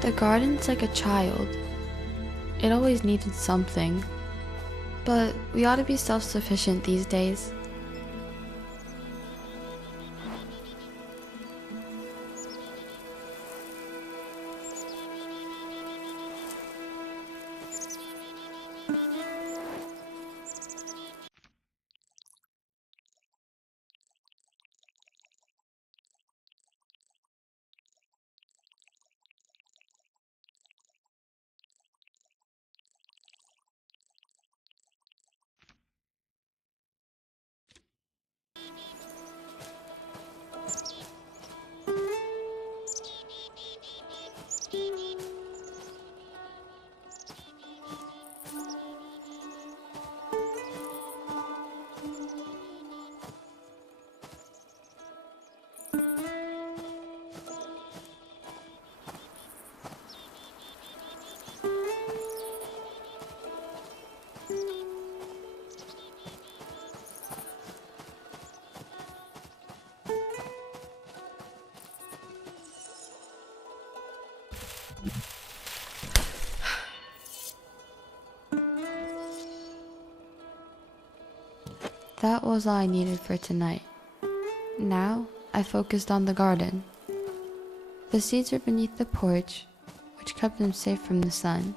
The garden's like a child. It always needed something. But we ought to be self-sufficient these days. That was all I needed for tonight. Now, I focused on the garden. The seeds were beneath the porch, which kept them safe from the sun.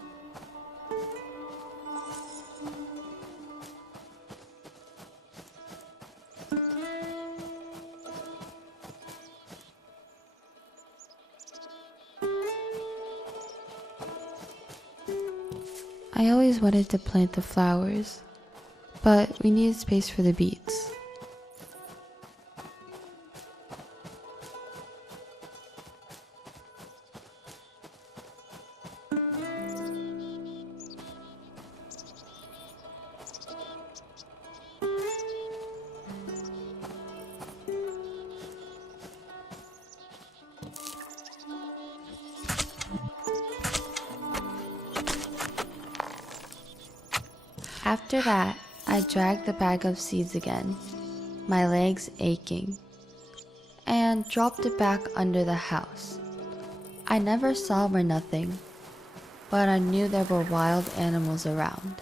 I always wanted to plant the flowers, but we needed space for the beets. After that, I dragged the bag of seeds again, my legs aching, and dropped it back under the house. I never saw or nothing, but I knew there were wild animals around.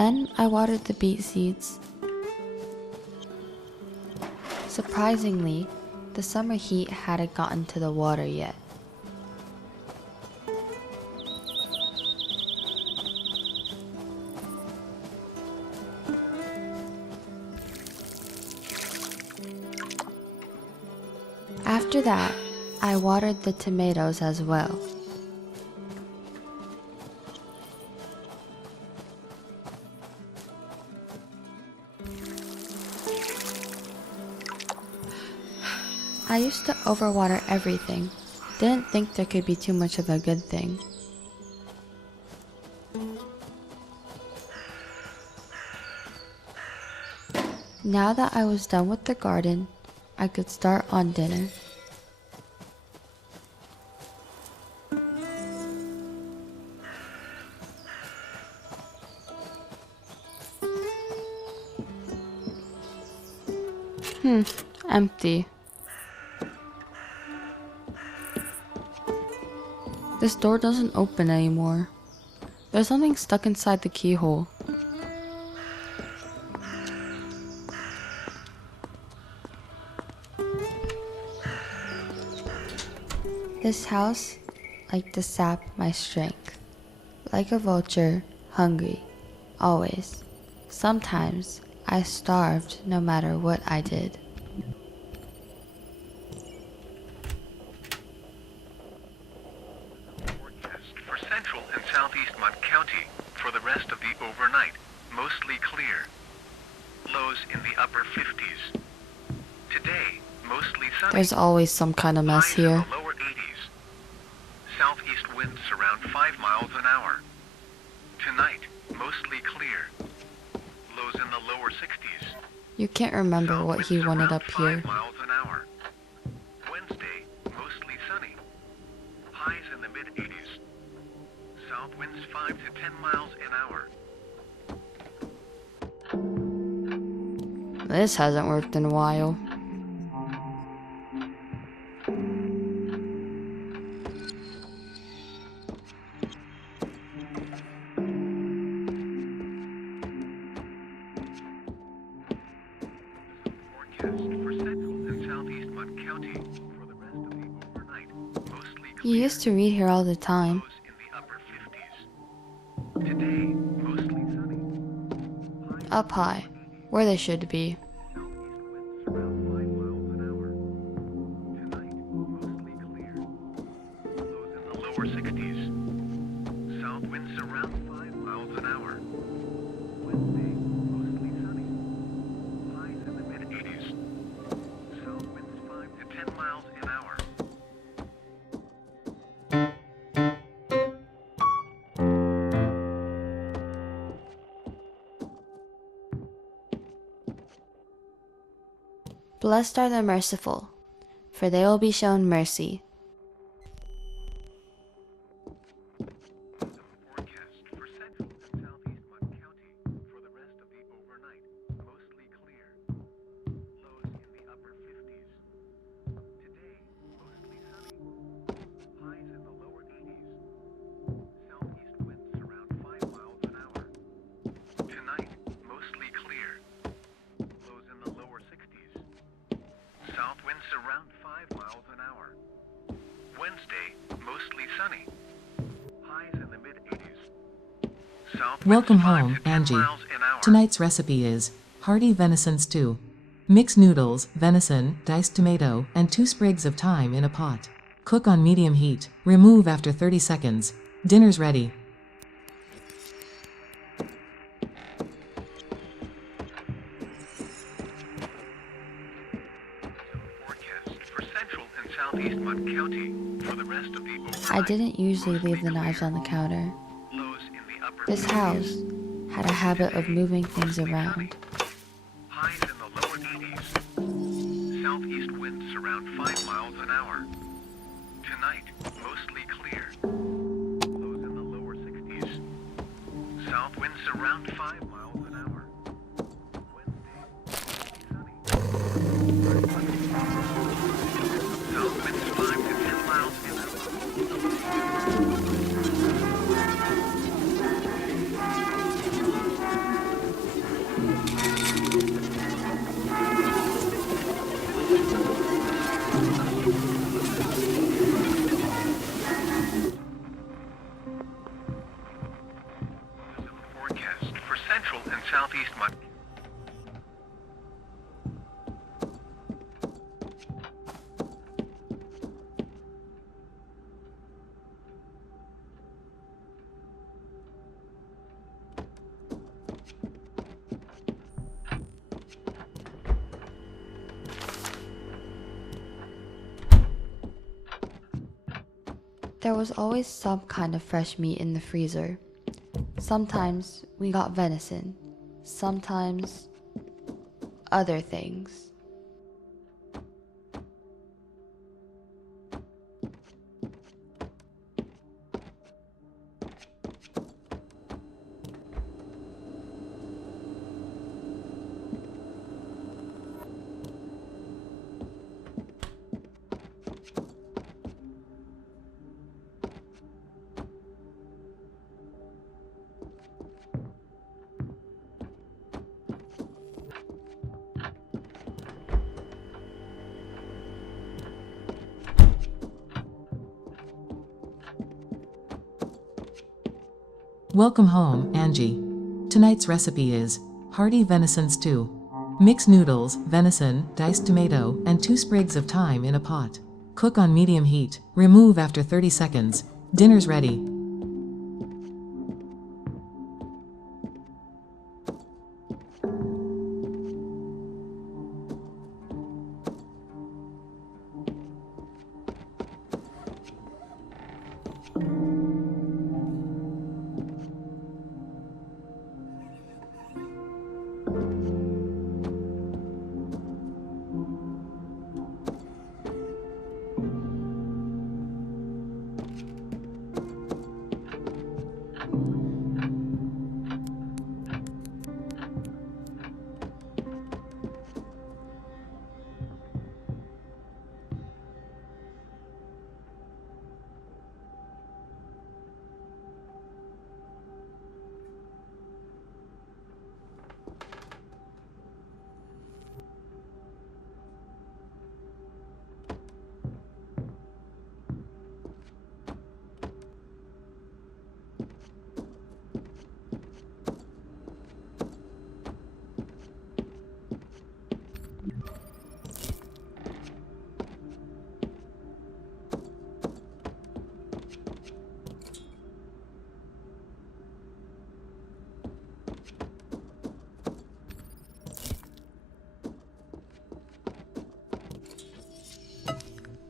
Then I watered the beet seeds. Surprisingly, the summer heat hadn't gotten to the water yet. After that, I watered the tomatoes as well. I used to overwater everything. Didn't think there could be too much of a good thing. Now that I was done with the garden, I could start on dinner. Empty. This door doesn't open anymore. There's something stuck inside the keyhole. This house liked to sap my strength. Like a vulture, hungry, always. Sometimes I starved no matter what I did. For central and southeast Mont County for the rest of the overnight, mostly clear. Lows in the upper 50s. Today, mostly sunny. There's always some kind of mess Highs in here. the lower 80s. Southeast winds around 5 miles an hour. Tonight, mostly clear. Lows in the lower 60s. You can't remember South what winds he wanted around up here. 5 miles an hour. Wednesday, mostly sunny. Highs in the mid-80s. South winds 5 to 10 miles an hour. This hasn't worked in a while. For central and southeast Mont County for the rest of the overnight, mostly clear. You used to read here all the time. Lows in the upper 50s. Today, mostly sunny. Highs Up high, where they should be. southeast winds around 5 miles an hour. Tonight, mostly clear. Lows in the lower 60s. South winds around 5 miles an hour. Wednesday, mostly sunny. Highs in the mid-80s. South winds 5 to 10 miles an hour. Blessed are the merciful, for they will be shown mercy. Forecast for central and southeast Mont County for the rest of the overnight, mostly clear. Lows in the upper 50s. Today, mostly sunny. Highs in the lower 80s. Southeast winds around 5 miles an hour. Tonight, mostly clear. Lows in the lower 60s. South winds around 5 miles an hour. Wednesday, mostly sunny. Highs in the mid-80s. South winds Welcome 5 home, to 10 Angie. miles an hour. Tonight's recipe is hearty venison stew. Mix noodles, venison, diced tomato, and 2 sprigs of thyme in a pot. Cook on medium heat. Remove after 30 seconds. Dinner's ready. Forecast for central and southeast Mont County for the rest of the overnight. I didn't usually mostly leave the knives clear. on the counter. Lows in the upper This 50s. house had a habit of moving things Mostly around. sunny. Highs in the lower 80s. Southeast winds around 5 miles an hour. Tonight, mostly clear. Lows in the lower 60s. South winds around 5 miles an hour. Wednesday, mostly sunny. South winds 5 to 10 miles an hour. Forecast for central and southeast Montana. There was always some kind of fresh meat in the freezer. Sometimes we got venison, sometimes other things. Welcome home, Angie. Tonight's recipe is hearty venison stew. Mix noodles, venison, diced tomato, and 2 sprigs of thyme in a pot. Cook on medium heat. Remove after 30 seconds. Dinner's ready.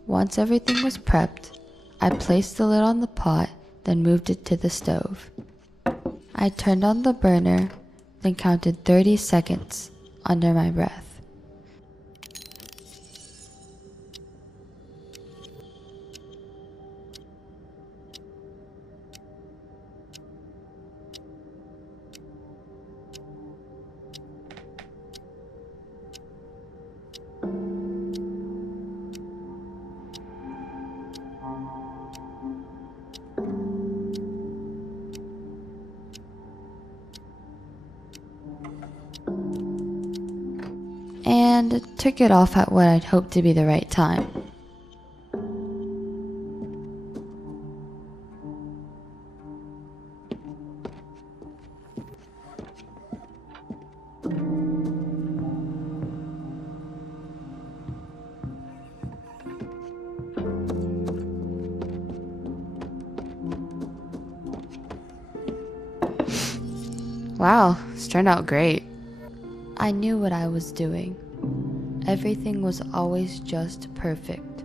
Once everything was prepped, I placed the lid on the pot, then moved it to the stove. I turned on the burner, then counted 30 seconds under my breath. And took it off at what I'd hoped to be the right time. Wow, this turned out great. I knew what I was doing. Everything was always just perfect.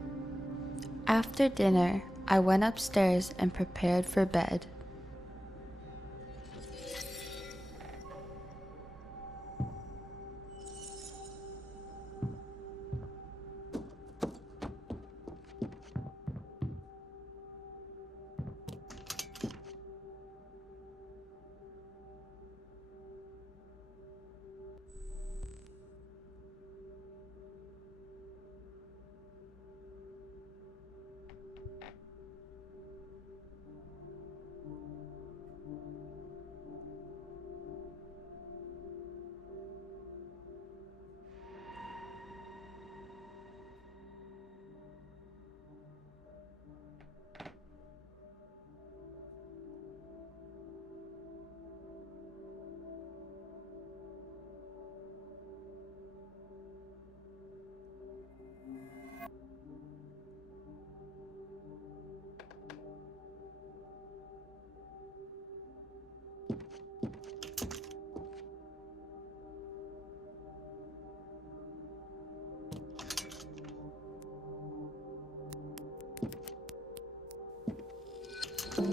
After dinner, I went upstairs and prepared for bed.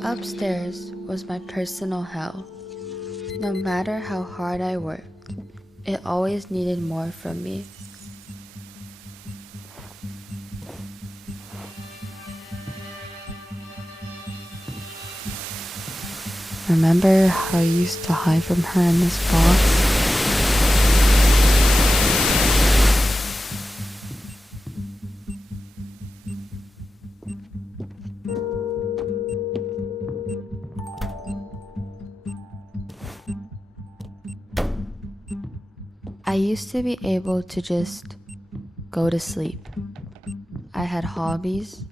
Upstairs was my personal hell. No matter how hard I worked, it always needed more from me. Remember how I used to hide from her in this box? I used to be able to just go to sleep. I had hobbies.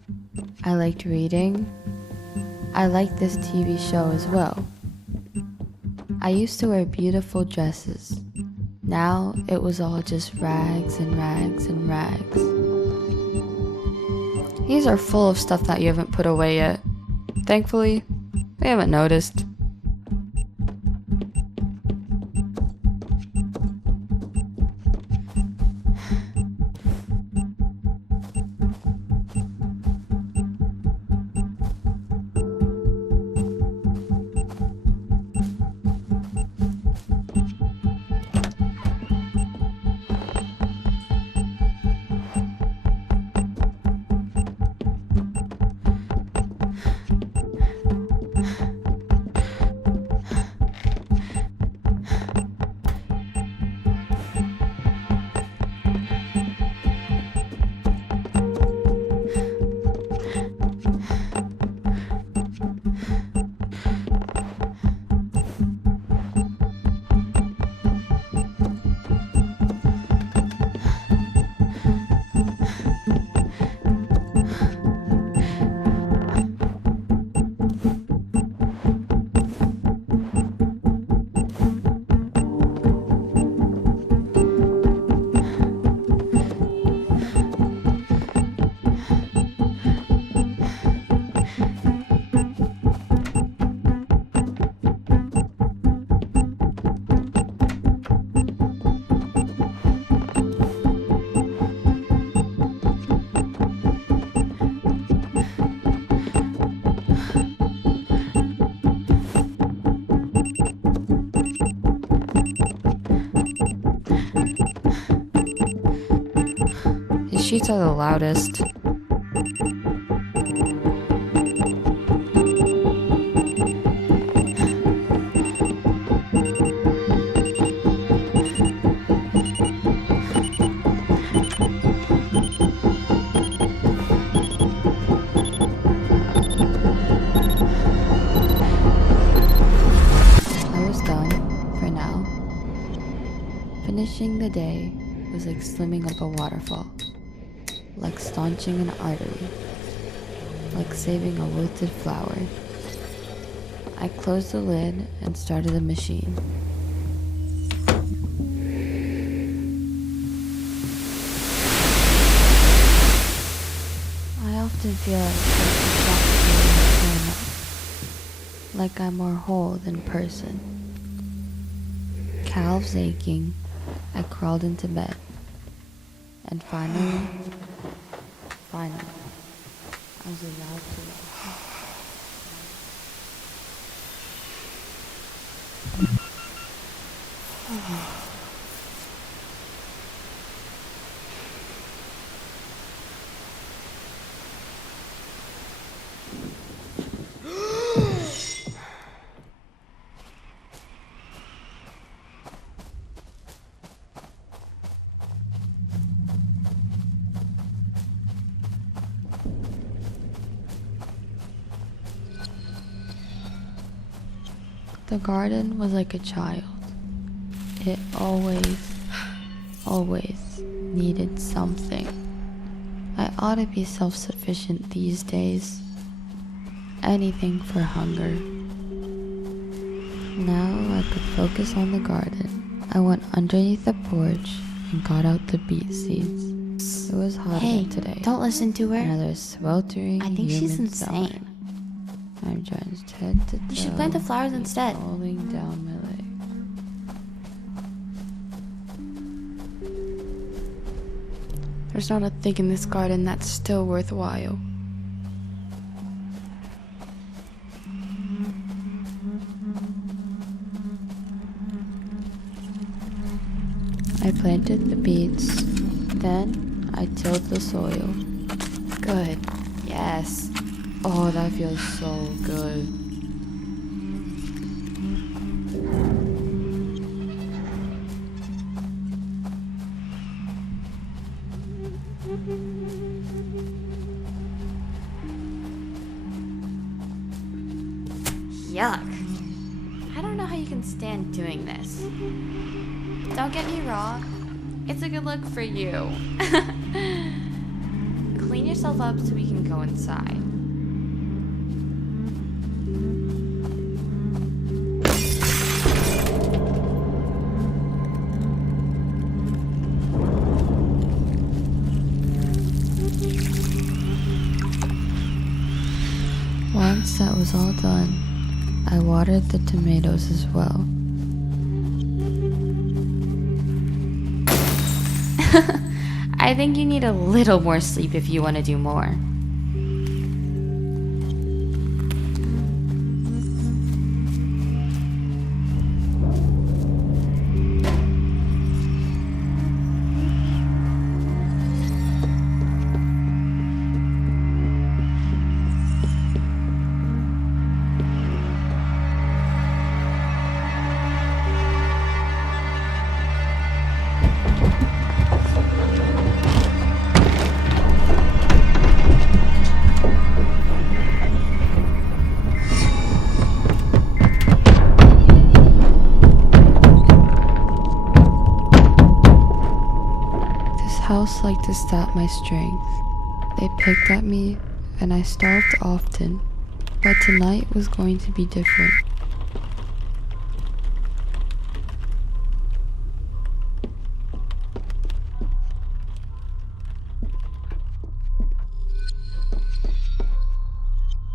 I liked reading. I liked this TV show as well. I used to wear beautiful dresses. Now it was all just rags and rags and rags. These are full of stuff that you haven't put away yet. Thankfully, they haven't noticed. These sheets are the loudest. I was done, for now. Finishing the day was like swimming up a waterfall, like staunching an artery, like saving a wilted flower. I closed the lid and started the machine. I often feel like I'm more whole than person. Calves aching, I crawled into bed. And finally, I was allowed to rest. The garden was like a child. It always needed something. I ought to be self-sufficient these days. Anything for hunger. Now I could focus on the garden. I went underneath the porch and got out the beet seeds. It was hot Hey, again today. don't listen to her. Another sweltering I think she's humid insane. summer. I'm drenched head to toe. You should plant the flowers heat instead. Falling down my leg. There's not a thing in this garden that's still worthwhile. I planted the beets. Then I tilled the soil. Good. Yes. Oh, that feels so good. Yuck. I don't know how you can stand doing this. Don't get me wrong, it's a good look for you. Clean yourself up so we can go inside. Once that was all done, I watered the tomatoes as well. I think you need a little more sleep if you want to do more. House liked to stop my strength. They picked at me, and I starved often, but tonight was going to be different.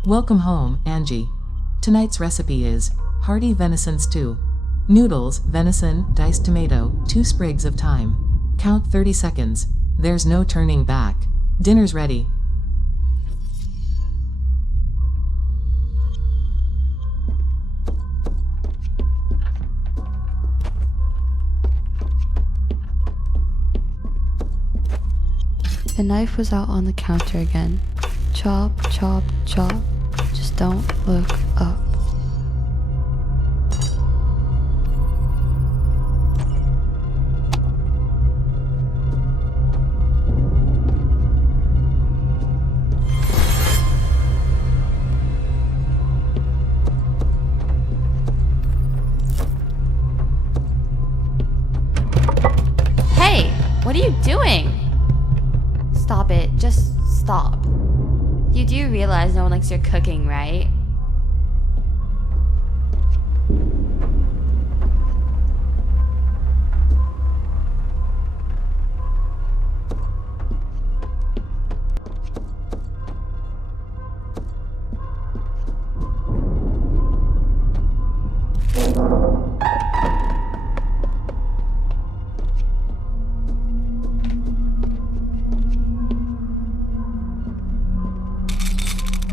Welcome home, Angie. Tonight's recipe is hearty venison stew. Noodles, venison, diced tomato, 2 sprigs of thyme. Count 30 seconds. There's no turning back. Dinner's ready. The knife was out on the counter again. Chop, chop, chop. Just don't look up. Hey, what are you doing? Stop it, just stop. You do realize no one likes your cooking, right?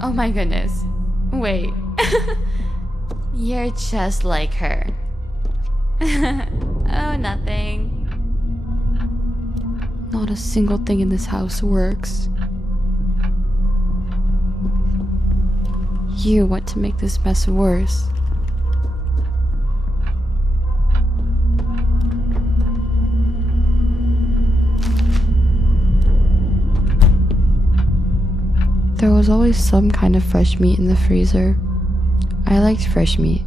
Oh my goodness. Wait. You're just like her. Oh, nothing. Not a single thing in this house works. You want to make this mess worse. There was always some kind of fresh meat in the freezer. I liked fresh meat.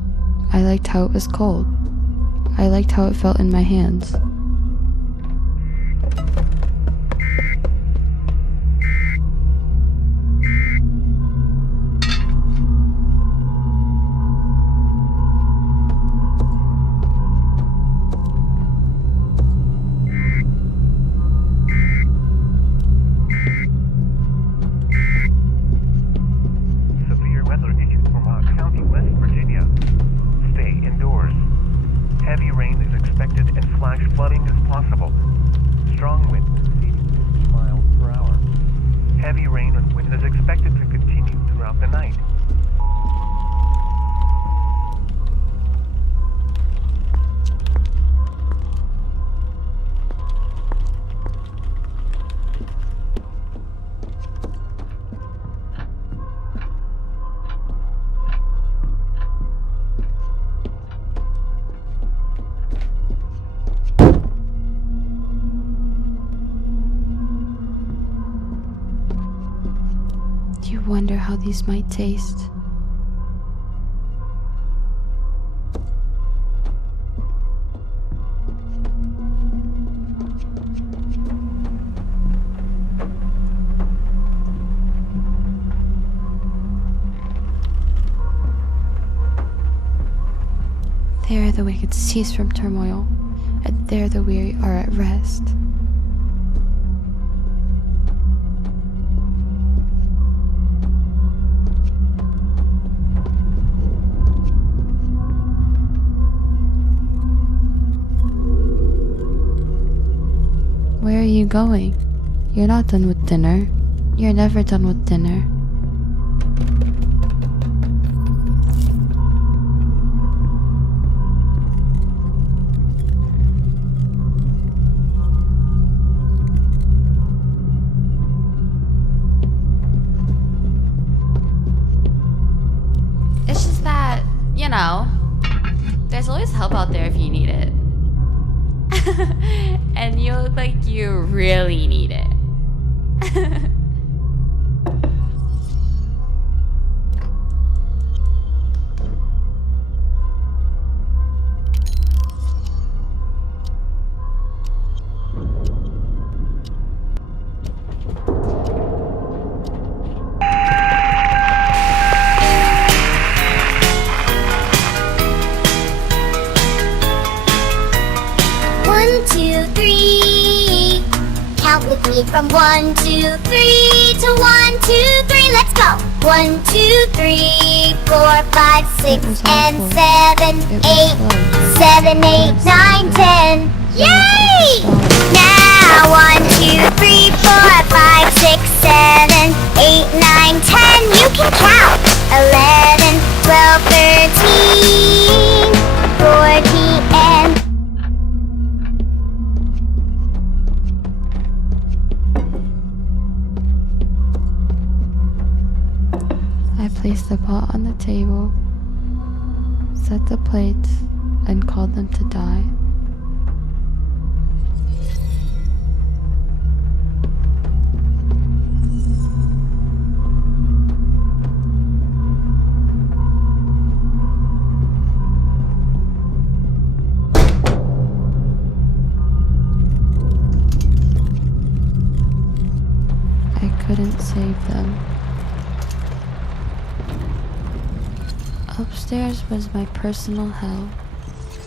I liked how it was cold. I liked how it felt in my hands. Severe weather issued for Mott County, West Virginia. Stay indoors. Heavy rain is expected and flash flooding these might taste. There the wicked cease from turmoil, and there the weary are at rest. Where are you going? You're not done with dinner. You're never done with dinner. It's just that, there's always help out there if you need it. And you look like you really need it. One, two, three. Count with me from 1, 2, 3 to 1, 2, 3. Let's go. 1, 2, 3, 4, 5, 6, and 7, 8, 7, 8, 9, 10. Yay! Now 1, 2, 3, 4, 5, 6, 7, 8, 9, 10. You can count. 11, 12, 13, 14, and I placed the pot on the table, set the plates, and called them to die. I couldn't save them. Upstairs was my personal hell.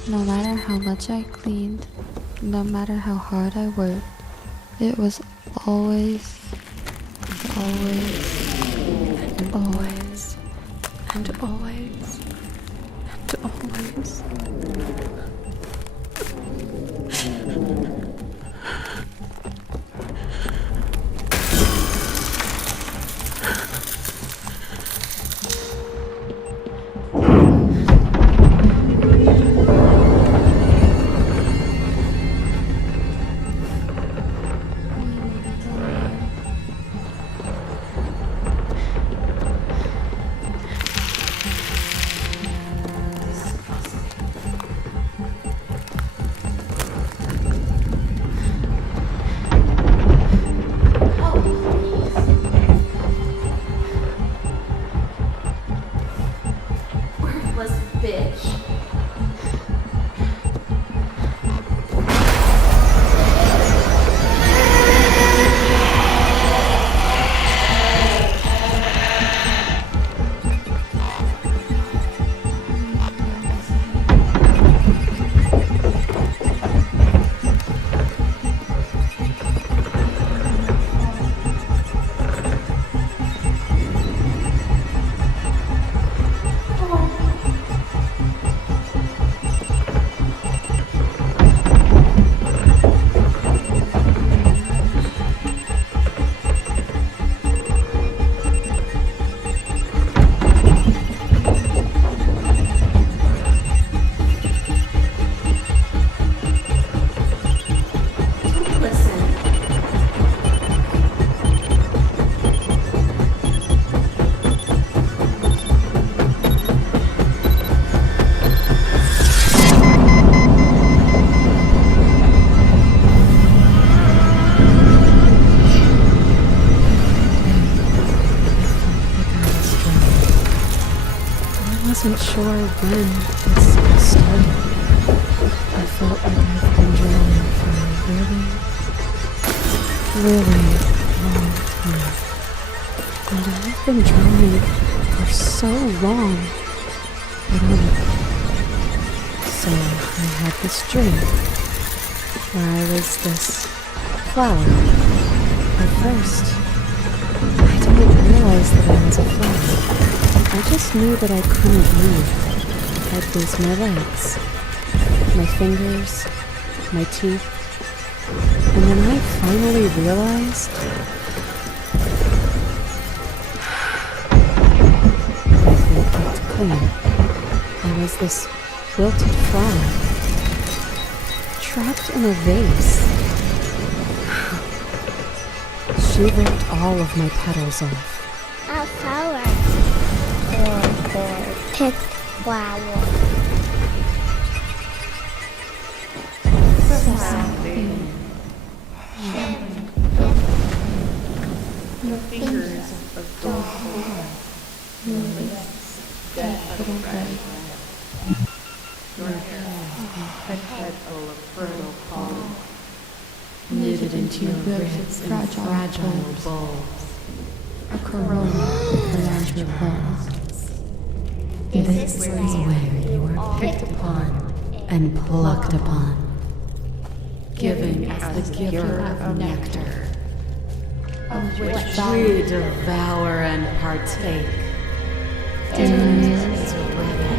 No matter how much I cleaned, no matter how hard I worked, it was always, and always, and always, and always. wasn't sure when this started. I felt like I've been drowning for a really, really long time. And I've been drowning for so long. So I had this dream where I was this flower. At first, I didn't realize that I was a flower. I just knew that I couldn't move. I'd lose my legs, my fingers, my teeth. And then I finally realized I've been kept clean. I was this wilted flower, trapped in a vase. She ripped all of my petals off. A flower. Or pick flower. Your fingers of gold hair, your lips dead little red. Your hair, a head full of fertile pollen, knitted into your ribs and fragile bulbs. A corona around your bones. This is where you are picked upon and plucked upon, Giving as the giver of nectar, Of which we devour and partake. Delirious Its rebel